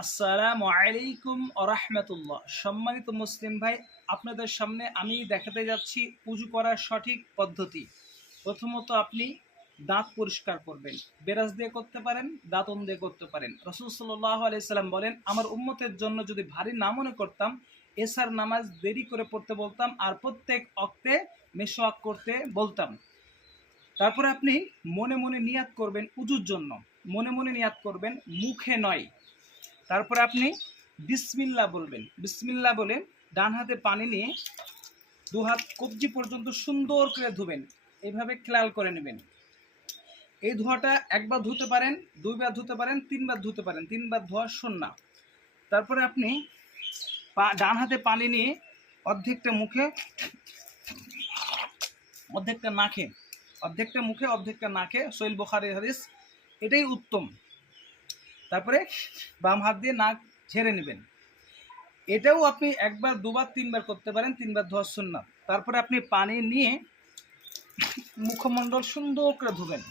আসসালামু আলাইকুম আরহামতুল্লাহ সম্মানিত মুসলিম ভাই, আপনাদের সামনে আমি দেখাতে যাচ্ছি উজু করার সঠিক পদ্ধতি। প্রথমত আপনি দাঁত পরিষ্কার করবেন। বেরাজ দিয়ে করতে পারেন, দাঁতন দিয়ে করতে পারেন। রসুল সাল্লাহ আলাইসাল্লাম বলেন, আমার উম্মতের জন্য যদি ভারী না মনে করতাম, এসার নামাজ দেরি করে পড়তে বলতাম আর প্রত্যেক অক্তে মেশোয়াক করতে বলতাম। তারপরে আপনি মনে মনে নিয়াত করবেন উজুর জন্য। মনে মনে নিয়াত করবেন, মুখে নয় তারপরে আপনি বিসমিল্লা বলবেন। বিসমিল্লা বলে ডান হাতে পানি নিয়ে দু হাত কবজি পর্যন্ত সুন্দর করে ধুবেন। এইভাবে খেয়াল করে নেবেন। এই ধোয়াটা একবার ধুতে পারেন, দুইবার ধুতে পারেন, তিনবার ধুতে পারেন। তিনবার ধোয়া শূন্য তারপরে আপনি ডান হাতে পানি নিয়ে অর্ধেকটা মুখে অর্ধেকটা নাকে, অর্ধেকটা মুখে, অর্ধেকটা নাকে সৈল বখারি হাদিস, এটাই উত্তম। তারপরে বাম হাত দিয়ে নাক ঝেড়ে নেবেন। এটাও আপনি একবার, দুবার, তিনবার করতে পারেন, তিনবার ধোয়ার শূন্য তারপরে আপনি পানি নিয়ে মুখমণ্ডল সুন্দর করে ধুবেন।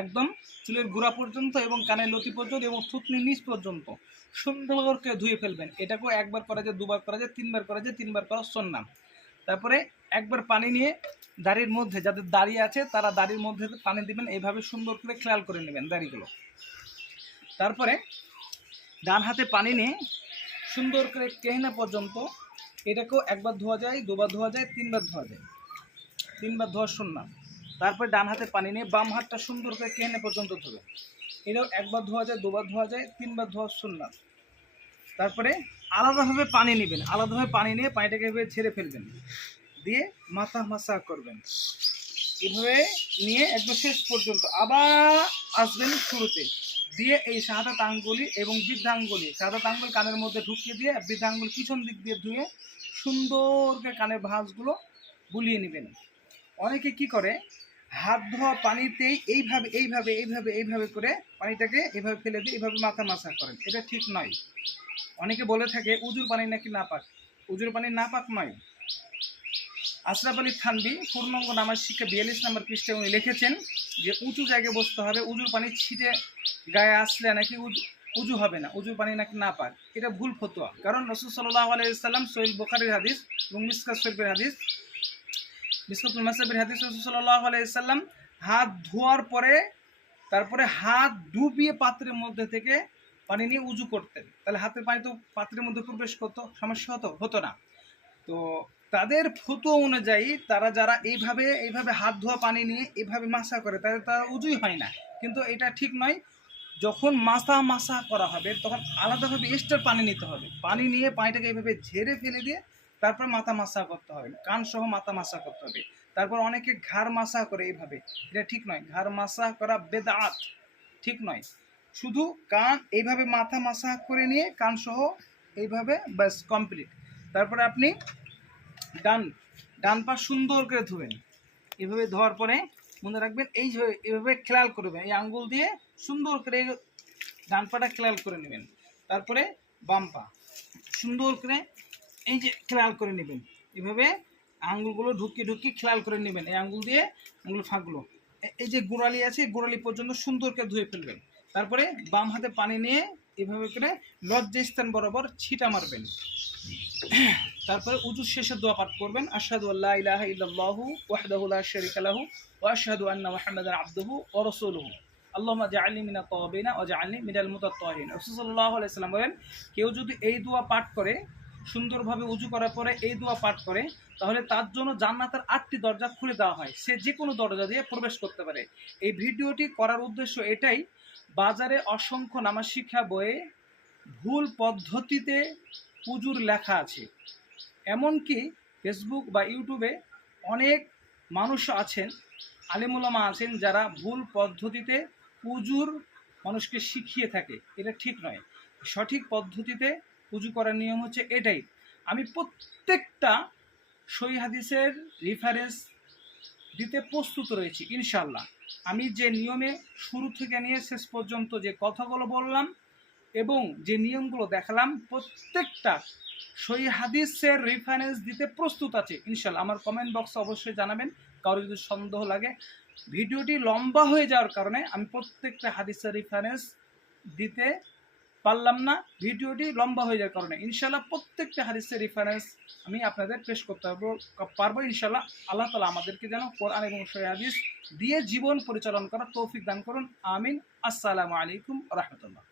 একদম চুলের গোড়া পর্যন্ত এবং কানের লতি পর্যন্ত এবং থুতনি নিচ পর্যন্ত সুন্দর করে ধুয়ে ফেলবেন। এটাকেও একবার করা যায়, দুবার করা যায়, তিনবার করা যায়, তিনবার করা সন্না তারপরে একবার পানি নিয়ে দাড়ির মধ্যে, যাদের দাড়ি আছে, তারা দাড়ির মধ্যে পানি দিবেন। এইভাবে সুন্দর করে খেয়াল করে নেবেন দাড়িগুলো। তারপরে ডান হাতে পানি নিয়ে সুন্দর করে কেহনা পর্যন্ত এটাকেও একবার ধোয়া যায়, দুবার ধোয়া যায়, তিনবার ধোয়া যায়। তিনবার ধোয়া শূন্য তারপরে ডান হাতে পানি নিয়ে বাম হাতটা সুন্দর করে কেহনা পর্যন্ত ধোবে। এটাও একবার ধোয়া যায়, দুবার ধোয়া যায়, তিনবার ধোয়া শূন্য তারপরে আলাদাভাবে পানি নেবেন। আলাদাভাবে পানি নিয়ে পানিটাকে এভাবে ছেড়ে ফেলবেন। দিয়ে মাথা মাসা করবেন। এভাবে নিয়ে একদম শেষ পর্যন্ত আবার আসবেন শুরুতে। দিয়ে এই সাদা আঙ্গুলি এবং বৃদ্ধাঙ্গুলি, সাদা আঙ্গুল কানের মধ্যে ঢুকিয়ে দিয়ে বৃদ্ধাঙ্গুল পিছন দিক দিয়ে ধুয়ে সুন্দর করে কানের ভাঁজগুলো বুলিয়ে নেবেন। অনেকে কি করে? হাত ধোয়া পানিতেই এইভাবে এইভাবে এইভাবে এইভাবে করে পানিটাকে এইভাবে ফেলে দিয়ে এইভাবে মাথা মাসা করেন। এটা ঠিক নয়। অনেকে বলে থাকে, উজুর পানি নাকি না পাক উজুর পানি না পাক নয়। আশরাফ আলী থানবি পূর্ণাঙ্গ নামাজ শিক্ষা বিয়াল্লিশ নম্বর পৃষ্ঠে উনি লিখেছেন যে, উঁচু জায়গায় বসতে হবে, উজুর পানি ছিটে গায়ে আসলে নাকি উজু হবে না, উজুর পানি নাকি না পাক এটা ভুল ফতোয়া। কারণ রসুল সাল্লাহ আলাইসাল্লাম সোহেল বোখারির হাদিস এবং মিসকা শরীফের হাদিস, মিসকাতুল মাসাবের হাদিস রসুল সাল্লাহ আলাইসাল্লাম হাত ধোয়ার পরে, তারপরে হাত ডুবিয়ে পাত্রের মধ্যে থেকে পানি নিয়ে উজু করতেন। তাহলে হাতের পানি তো পাত্রের মধ্যে প্রবেশ করতো, সমস্যা হতো হতো না। তো তাদের ফটো অনুযায়ী তারা যারা এইভাবে এইভাবে হাত ধোয়া পানি নিয়ে এভাবে মাসা করে, তাদের তারা উজুই হয় না। কিন্তু এটা ঠিক নয়, যখন মাসা মাসা করা হবে, তখন আলাদাভাবে এক্সট্রা পানি নিতে হবে। পানি নিয়ে পানিটাকে এইভাবে ঝেড়ে ফেলে দিয়ে তারপর মাথা মাসা করতে হবে কান সহ মাথা মাসা করতে হবে। তারপর অনেকে ঘাড় মাসা করে এইভাবে। এটা ঠিক নয়, ঘাড় মাসা করা বেদাত। ঠিক নয়। শুধু কান এইভাবে মাথা মাসা করে নিয়ে কান সহ এইভাবে ব্যাস কমপ্লিট তারপরে আপনি ডান ডান পা সুন্দর করে ধুবেন। এভাবে ধোয়ার পরে মনে রাখবেন এই এভাবে খেয়াল করবেন, এই আঙ্গুল দিয়ে সুন্দর করে ডান পাটা খেয়াল করে নেবেন। তারপরে বাম পা সুন্দর করে এই যে খেয়াল করে নেবেন। এভাবে আঙ্গুলগুলো ঢুকিয়ে ঢুকিয়ে খেয়াল করে নেবেন, এই আঙ্গুল দিয়ে, আঙ্গুল ফাঁকগুলো। এই যে গোড়ালি আছে গোড়ালি পর্যন্ত সুন্দর করে ধুয়ে ফেলবেন। তারপরে বাম হাতে পানি নিয়ে এভাবে করে লজ্জা স্থান বরাবর ছিটা মারবেন। তারপরে উজু শেষে দোয়া পাঠ করবেন, আশহাদু আল্লা ইলাহা ইল্লাল্লাহু ওয়াহদাহু লা শারীকা লাহু ওয়া আশহাদু আন্না মুহাম্মাদান আবদুহু ওয়া রাসূলুহু। আল্লাহুম্মা জাআলনি মিনাত তাওয়াবিনা ওয়া জাআলনি মিনাল মুতাত্তাহিরিন রাসূল সাল্লাল্লাহু আলাইহি সাল্লাম বলেন, কেউ যদি এই দোয়া পাঠ করে, সুন্দরভাবে উজু করার পরে এই দোয়া পাঠ করে, তাহলে তার জন্য জান্নাতের আটটি দরজা খুলে দেওয়া হয়। সে যে কোনো দরজা দিয়ে প্রবেশ করতে পারে। এই ভিডিওটি করার উদ্দেশ্য এটাই, বাজারে অসংখ্য নামাজ শিক্ষা বইয়ে ভুল পদ্ধতিতে পুজুর লেখা আছে। এমনকি ফেসবুক বা ইউটিউবে অনেক মানুষ আছেন, আলিমুলামা আছেন, যারা ভুল পদ্ধতিতে পুজুর মানুষকে শিখিয়ে থাকে। এটা ঠিক নয়। সঠিক পদ্ধতিতে পুজো করার নিয়ম হচ্ছে এটাই। আমি প্রত্যেকটা সই হাদিসের রেফারেন্স দিতে প্রস্তুত রয়েছি ইনশাল্লাহ আমি যে নিয়মে শুরু থেকে নিয়ে শেষ পর্যন্ত যে কথাগুলো বললাম এবং যে নিয়মগুলো দেখালাম, প্রত্যেকটা সই হাদিসের রেফারেন্স দিতে প্রস্তুত আছে। ইনশাল্লাহ আমার কমেন্ট বক্সে অবশ্যই জানাবেন। কারও যদি সন্দেহ লাগে, ভিডিওটি লম্বা হয়ে যাওয়ার কারণে আমি প্রত্যেকটা হাদিসের রেফারেন্স দিতে পারলাম না, ভিডিওটি লম্বা হয়ে যাওয়ার কারণে। ইনশাল্লাহ প্রত্যেকটা হাদিসের রেফারেন্স আমি আপনাদের পেশ করতে পারব পারব। ইনশাল্লাহ আল্লাহ তালা আমাদেরকে যেন কোরআন এবং সহি হাদিস দিয়ে জীবন পরিচালনা করার তৌফিক দান করুন। আমিন। আসসালামু আলাইকুম রহমতুল্লাহ।